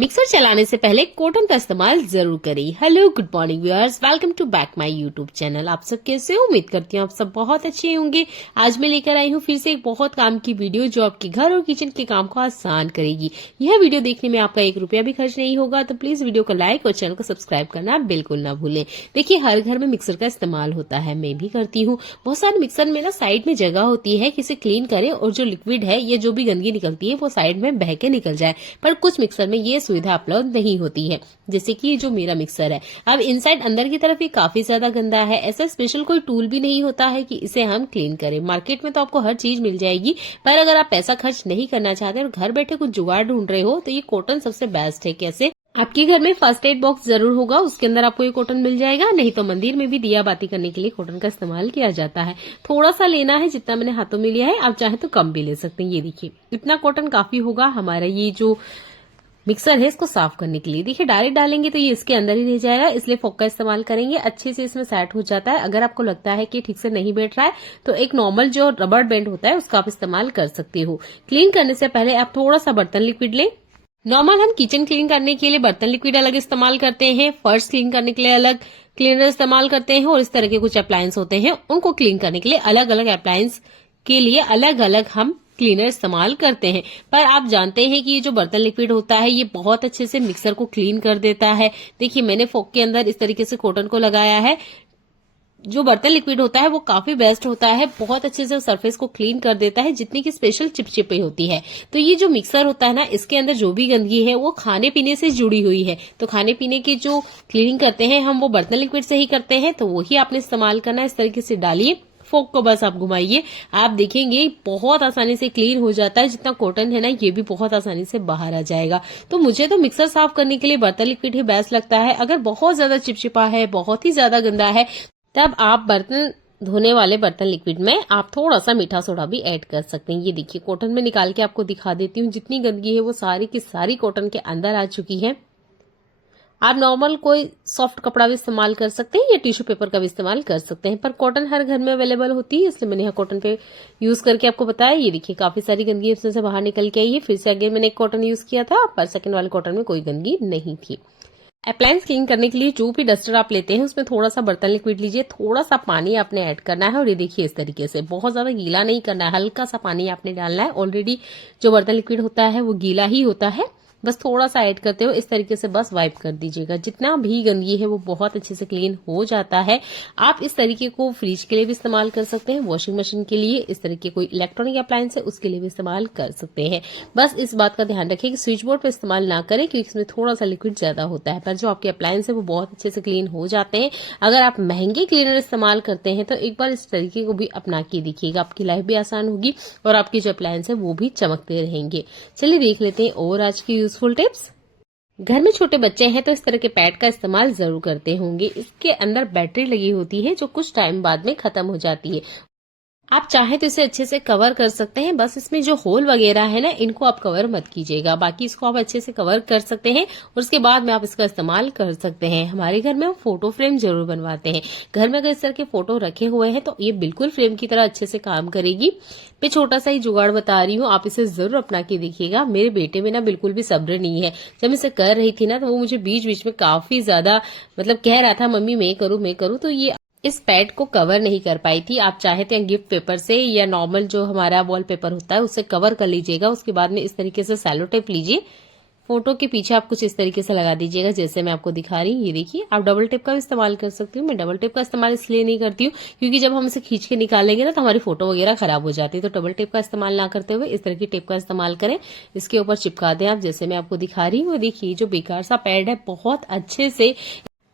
Mixer चलाने से पहले कॉटन का इस्तेमाल जरूर करें। Hello good morning viewers, welcome to back my YouTube channel. आप सब कैसे हो? उम्मीद करती हूँ आप सब बहुत अच्छे होंगे। आज मैं लेकर आई हूँ फिर से एक बहुत काम की वीडियो जो आपके घर और किचन के काम को आसान करेगी। यह वीडियो देखने में आपका 1 रुपया भी खर्च नहीं होगा, तो प्लीज वीडियो को लाइक और चैनल को सब्सक्राइब करना बिल्कुल ना भूलें। देखिए, हर घर में मिक्सर का इस्तेमाल होता है, मैं भी करती हूँ। बहुत सारे मिक्सर में ना साइड में जगह होती है कि इसे क्लीन करें और जो लिक्विड है या जो भी गंदगी निकलती है वो साइड में बह के निकल जाए, पर कुछ मिक्सर में ये सुविधा उपलब्ध नहीं होती है। जैसे कि जो मेरा मिक्सर है, अब इनसाइड अंदर की तरफ ये काफी ज्यादा गंदा है। ऐसा स्पेशल कोई टूल भी नहीं होता है कि इसे हम क्लीन करें। मार्केट में तो आपको हर चीज मिल जाएगी, पर अगर आप पैसा खर्च नहीं करना चाहते और घर बैठे कुछ जुगाड़ ढूंढ रहे हो तो ये कॉटन सबसे बेस्ट है। कैसे? आपके घर में फर्स्ट एड बॉक्स जरूर होगा, उसके अंदर आपको ये कॉटन मिल जाएगा। नहीं तो मंदिर में भी दिया बाती करने के लिए कॉटन का इस्तेमाल किया जाता है। थोड़ा सा लेना है, जितना मैंने हाथों में लिया है, आप चाहे तो कम भी ले सकते हैं। ये देखिए, इतना कॉटन काफी होगा हमारा ये जो मिक्सर है इसको साफ करने के लिए। देखिए, डायरेक्ट डालेंगे तो ये इसके अंदर ही रह जाएगा, इसलिए फोक का इस्तेमाल करेंगे। अच्छे से इसमें सेट हो जाता है। अगर आपको लगता है कि ठीक से नहीं बैठ रहा है तो एक नॉर्मल जो रबर बैंड होता है उसका आप इस्तेमाल कर सकते हो। क्लीन करने से पहले आप थोड़ा सा बर्तन लिक्विड लें। नॉर्मल हम किचन क्लीन करने के लिए बर्तन लिक्विड अलग इस्तेमाल करते हैं, फर्श क्लीन करने के लिए अलग क्लीनर इस्तेमाल करते हैं, और इस तरह के कुछ अप्लायंस होते हैं उनको क्लीन करने के लिए अलग अलग अप्लायंस के लिए अलग अलग हम क्लीनर इस्तेमाल करते हैं। पर आप जानते हैं कि ये जो बर्तन लिक्विड होता है ये बहुत अच्छे से मिक्सर को क्लीन कर देता है। देखिए, मैंने फोक के अंदर इस तरीके से कॉटन को लगाया है। जो बर्तन लिक्विड होता है वो काफी बेस्ट होता है, बहुत अच्छे से सरफेस को क्लीन कर देता है, जितनी की स्पेशल चिपचिपे होती है। तो ये जो मिक्सर होता है ना, इसके अंदर जो भी गंदगी है वो खाने पीने से जुड़ी हुई है। तो खाने पीने की जो क्लीनिंग करते हैं हम वो बर्तन लिक्विड से ही करते हैं, तो वही आपने इस्तेमाल करना है। इस तरीके से डालिए, फोक को बस आप घुमाइए, आप देखेंगे बहुत आसानी से क्लीन हो जाता है। जितना कॉटन है ना ये भी बहुत आसानी से बाहर आ जाएगा। तो मुझे तो मिक्सर साफ करने के लिए बर्तन लिक्विड ही बेस्ट लगता है। अगर बहुत ज्यादा चिपचिपा है, बहुत ही ज्यादा गंदा है, तब आप बर्तन धोने वाले बर्तन लिक्विड में आप थोड़ा सा मीठा सोडा भी ऐड कर सकते हैं। ये देखिए, कॉटन में निकाल के आपको दिखा देती हूँ। जितनी गंदगी है वो सारी की सारी कॉटन के अंदर आ चुकी है। आप नॉर्मल कोई सॉफ्ट कपड़ा भी इस्तेमाल कर सकते हैं या टिश्यू पेपर का भी इस्तेमाल कर सकते हैं, पर कॉटन हर घर में अवेलेबल होती है, इसलिए मैंने यहाँ कॉटन पे यूज करके आपको बताया। ये देखिए, काफी सारी गंदगी इसमें से बाहर निकल के आई है। फिर से आगे मैंने एक कॉटन यूज किया था, पर सेकंड वाले कॉटन में कोई गंदगी नहीं थी। अप्लायंस क्लीन करने के लिए जो भी डस्टर आप लेते हैं उसमें थोड़ा सा बर्तन लिक्विड लीजिए, थोड़ा सा पानी आपने ऐड करना है, और ये देखिए इस तरीके से बहुत ज्यादा गीला नहीं करना है, हल्का सा पानी आपने डालना है। ऑलरेडी जो बर्तन लिक्विड होता है वो गीला ही होता है, बस थोड़ा सा ऐड करते हो इस तरीके से बस वाइप कर दीजिएगा। जितना भी गंदगी है वो बहुत अच्छे से क्लीन हो जाता है। आप इस तरीके को फ्रिज के लिए भी इस्तेमाल कर सकते हैं, वॉशिंग मशीन के लिए, इस तरीके कोई इलेक्ट्रॉनिक अप्लायंस है उसके लिए भी इस्तेमाल कर सकते हैं। बस इस बात का ध्यान रखें कि स्विच बोर्ड पर इस्तेमाल ना करें, क्योंकि इसमें थोड़ा सा लिक्विड ज्यादा होता है, पर जो आपके अप्लायंस है वो बहुत अच्छे से क्लीन हो जाते हैं। अगर आप महंगे क्लीनर इस्तेमाल करते हैं तो एक बार इस तरीके को भी अपना के देखिएगा, आपकी लाइफ भी आसान होगी और आपकी जो अप्लायंस है वो भी चमकते रहेंगे। चलिए देख लेते हैं और आज की यूजफुल टिप्स। घर में छोटे बच्चे हैं तो इस तरह के पैड का इस्तेमाल जरूर करते होंगे। इसके अंदर बैटरी लगी होती है जो कुछ टाइम बाद में खत्म हो जाती है। आप चाहे तो इसे अच्छे से कवर कर सकते हैं, बस इसमें जो होल वगैरह है ना इनको आप कवर मत कीजिएगा, बाकी इसको आप अच्छे से कवर कर सकते हैं और उसके बाद में आप इसका इस्तेमाल कर सकते हैं। हमारे घर में हम फोटो फ्रेम जरूर बनवाते हैं। घर में अगर इस तरह के फोटो रखे हुए हैं तो ये बिल्कुल फ्रेम की तरह अच्छे से काम करेगी। मैं छोटा सा ही जुगाड़ बता रही हूँ, आप इसे जरूर अपना के देखिएगा। मेरे बेटे में ना बिल्कुल भी सब्र नहीं है। जब मैं इसे कर रही थी ना तो वो मुझे बीच बीच में काफी ज्यादा कह रहा था मम्मी मैं करूँ, तो ये इस पैड को कवर नहीं कर पाई थी। आप चाहे तो गिफ्ट पेपर से या नॉर्मल जो हमारा वॉल पेपर होता है उससे कवर कर लीजिएगा। उसके बाद में इस तरीके से सैलो टेप लीजिए, फोटो के पीछे आप कुछ इस तरीके से लगा दीजिएगा जैसे मैं आपको दिखा रही हूँ। ये देखिए, आप डबल टेप का भी इस्तेमाल कर सकती हूँ। मैं डबल टेप का इस्तेमाल इसलिए नहीं करती हूँ क्योंकि जब हम इसे खींच के निकालेंगे ना तो हमारी फोटो वगैरह खराब हो जाती है। तो डबल टेप का इस्तेमाल ना करते हुए इस तरह की टेप का इस्तेमाल करें, इसके ऊपर चिपका दें आप जैसे मैं आपको दिखा रही हूँ। देखिए, जो बेकार सा पैड है बहुत अच्छे से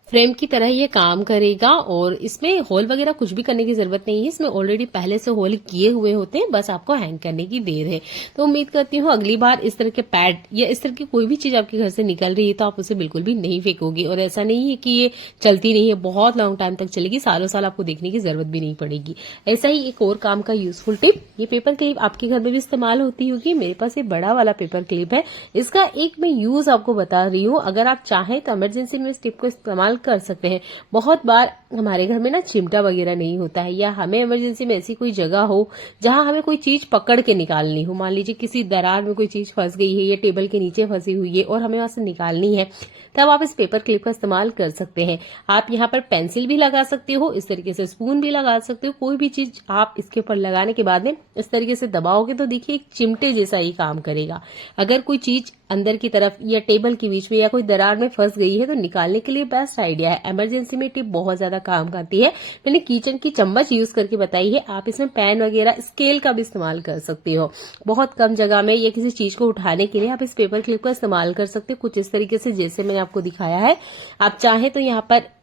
फ्रेम की तरह ये काम करेगा और इसमें होल वगैरह कुछ भी करने की जरूरत नहीं है। इसमें ऑलरेडी पहले से होल किए हुए होते हैं, बस आपको हैंग करने की देर है। तो उम्मीद करती हूँ अगली बार इस तरह के पैड या इस तरह की कोई भी चीज आपके घर से निकल रही है तो आप उसे बिल्कुल भी नहीं फेंकोगे। और ऐसा नहीं है कि ये चलती नहीं है, बहुत लॉन्ग टाइम तक चलेगी, सालों साल आपको देखने की जरूरत भी नहीं पड़ेगी। ऐसा ही एक और काम का यूजफुल टिप, ये पेपर क्लिप आपके घर में भी इस्तेमाल होती होगी। मेरे पास ये बड़ा वाला पेपर क्लिप है, इसका एक मैं यूज आपको बता रही हूँ। अगर आप चाहें तो इमरजेंसी में इस टिप को इस्तेमाल इस्तेमाल कर सकते हैं। बहुत बार हमारे घर में ना चिमटा वगैरह नहीं होता है, या हमें इमरजेंसी में ऐसी कोई जगह हो जहां हमें कोई चीज पकड़ के निकालनी हो। मान लीजिए किसी दरार में कोई चीज फंस गई है या टेबल के नीचे फंसी हुई है और हमें वहां से निकालनी है, तब आप इस पेपर क्लिप का इस्तेमाल कर सकते हैं। आप यहाँ पर पेंसिल भी लगा सकते हो, इस तरीके से स्पून भी लगा सकते हो। कोई भी चीज आप इसके ऊपर लगाने के बाद में इस तरीके से दबाओगे तो देखिए एक चिमटे जैसा ही काम करेगा। अगर कोई चीज अंदर की तरफ या टेबल के बीच में या कोई दरार में फंस गई है तो निकालने के लिए बेस्ट आइडिया है। इमरजेंसी में टिप बहुत ज्यादा काम आती है। मैंने किचन की चम्मच यूज करके बताई है, आप इसमें पैन वगैरह स्केल का भी इस्तेमाल कर सकते हो। बहुत कम जगह में या किसी चीज को उठाने के लिए आप इस पेपर क्लिप का इस्तेमाल कर सकते हो, कुछ इस तरीके से जैसे मैंने आपको दिखाया है। आप चाहे तो यहाँ पर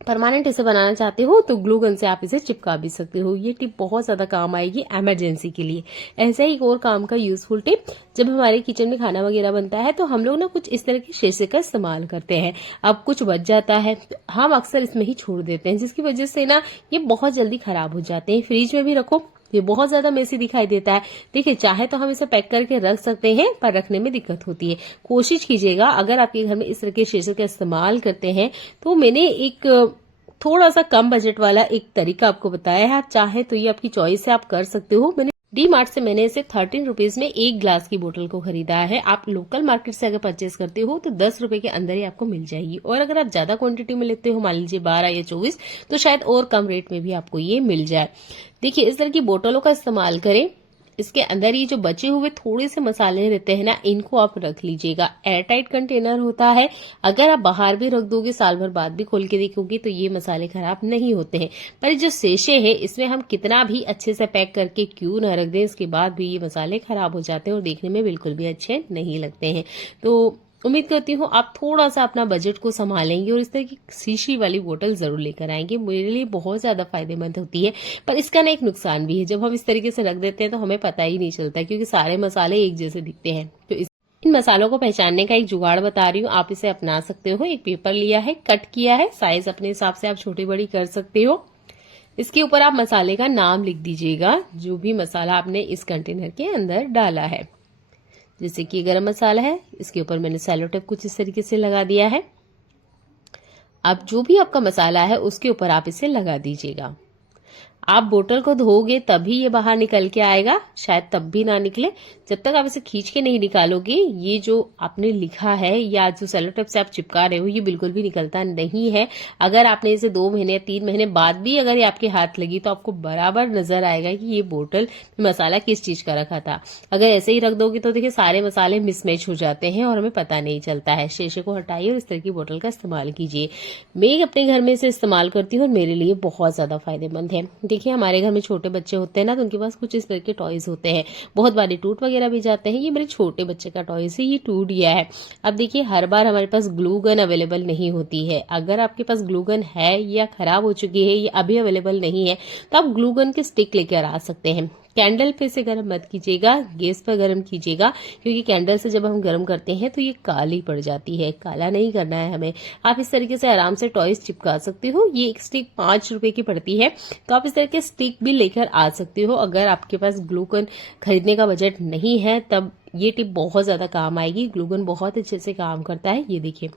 परमानेंट इसे बनाना चाहते हो तो ग्लू गन से आप इसे चिपका भी सकते हो। ये टिप बहुत ज्यादा काम आएगी इमरजेंसी के लिए। ऐसा ही एक और काम का यूजफुल टिप, जब हमारे किचन में खाना वगैरह बनता है तो हम लोग ना कुछ इस तरह के शीशे का इस्तेमाल करते हैं। अब कुछ बच जाता है तो हम अक्सर इसमें ही छोड़ देते हैं, जिसकी वजह से ना ये बहुत जल्दी खराब हो जाते हैं। फ्रिज में भी रखो, ये बहुत ज्यादा मेसी दिखाई देता है। देखिए चाहे तो हम इसे पैक करके रख सकते हैं, पर रखने में दिक्कत होती है। कोशिश कीजिएगा अगर आपके घर में इस तरह के शीशे का इस्तेमाल करते हैं तो मैंने एक थोड़ा सा कम बजट वाला एक तरीका आपको बताया है। आप चाहे तो ये आपकी चॉइस है, आप कर सकते हो। डी मार्ट से मैंने इसे 13 रुपीज में 1 ग्लास की बोतल को खरीदा है। आप लोकल मार्केट से अगर परचेस करते हो तो 10 रुपए के अंदर ही आपको मिल जाएगी, और अगर आप ज्यादा क्वांटिटी में लेते हो, मान लीजिए 12 या 24, तो शायद और कम रेट में भी आपको ये मिल जाए। देखिए इस तरह की बोतलों का इस्तेमाल करें। इसके अंदर ये जो बचे हुए थोड़े से मसाले रहते हैं ना, इनको आप रख लीजिएगा। एयरटाइट कंटेनर होता है, अगर आप बाहर भी रख दोगे, साल भर बाद भी खोल के देखोगे तो ये मसाले खराब नहीं होते हैं। पर जो सेशे है इसमें हम कितना भी अच्छे से पैक करके क्यों न रख दें, इसके बाद भी ये मसाले खराब हो जाते हैं और देखने में बिल्कुल भी अच्छे नहीं लगते हैं। तो उम्मीद करती हूँ आप थोड़ा सा अपना बजट को संभालेंगे और इस तरह की शीशी वाली बोतल जरूर लेकर आएंगे। मेरे लिए बहुत ज्यादा फायदेमंद होती है, पर इसका ना एक नुकसान भी है। जब हम इस तरीके से रख देते हैं तो हमें पता ही नहीं चलता, क्योंकि सारे मसाले एक जैसे दिखते हैं। तो इन मसालों को पहचानने का एक जुगाड़ बता रही हूँ, आप इसे अपना सकते हो। एक पेपर लिया है, कट किया है, साइज अपने हिसाब से आप छोटी बड़ी कर सकते हो। इसके ऊपर आप मसाले का नाम लिख दीजिएगा, जो भी मसाला आपने इस कंटेनर के अंदर डाला है। जैसे कि गरम मसाला है, इसके ऊपर मैंने सेलो टेप कुछ इस तरीके से लगा दिया है। अब जो भी आपका मसाला है उसके ऊपर आप इसे लगा दीजिएगा। आप बोतल को धोगे तभी ये बाहर निकल के आएगा, शायद तब भी ना निकले। जब तक आप इसे खींच के नहीं निकालोगे, ये जो आपने लिखा है या जो सेलो टेप से आप चिपका रहे हो, ये बिल्कुल भी निकलता नहीं है। अगर आपने इसे 2 महीने 3 महीने बाद भी अगर ये आपके हाथ लगी तो आपको बराबर नजर आएगा कि ये बोतल मसाला किस चीज का रखा था। अगर ऐसे ही रख दोगे तो देखिए सारे मसाले मिसमैच हो जाते हैं और हमें पता नहीं चलता है। शीशे को हटाइए और इस तरह की बोतल का इस्तेमाल कीजिए। मैं अपने घर में इसे इस्तेमाल करती हूँ और मेरे लिए बहुत ज्यादा फायदेमंद है। देखिए हमारे घर में छोटे बच्चे होते हैं ना, तो उनके पास कुछ इस तरह के टॉयज होते हैं, बहुत बार टूट वगैरह भी जाते हैं। ये मेरे छोटे बच्चे का टॉय है, ये टूट गया है। अब देखिए हर बार हमारे पास ग्लू गन अवेलेबल नहीं होती है। अगर आपके पास ग्लू गन है या खराब हो चुकी है या अभी अवेलेबल नहीं है, तो आप ग्लू गन के स्टिक लेकर आ सकते हैं। कैंडल पे से गर्म मत कीजिएगा, गैस पर गर्म कीजिएगा, क्योंकि कैंडल से जब हम गर्म करते हैं तो ये काली पड़ जाती है। काला नहीं करना है हमें। आप इस तरीके से आराम से टॉयज चिपका सकते हो। ये एक स्टिक 5 रुपए की पड़ती है, तो आप इस तरह के स्टिक भी लेकर आ सकते हो। अगर आपके पास ग्लू गन खरीदने का बजट नहीं है तब ये टिप बहुत ज्यादा काम आएगी। ग्लू गन बहुत अच्छे से काम करता है। ये देखिए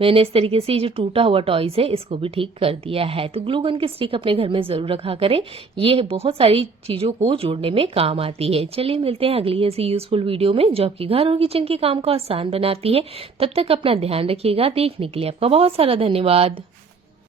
मैंने इस तरीके से जो टूटा हुआ टॉयज है इसको भी ठीक कर दिया है। तो ग्लू गन की स्टिक अपने घर में जरूर रखा करें, ये बहुत सारी चीजों को जोड़ने में काम आती है। चलिए मिलते हैं अगली ऐसी यूजफुल वीडियो में जो आपके घर और किचन के काम को आसान बनाती है। तब तक अपना ध्यान रखिएगा। देखने के लिए आपका बहुत सारा धन्यवाद।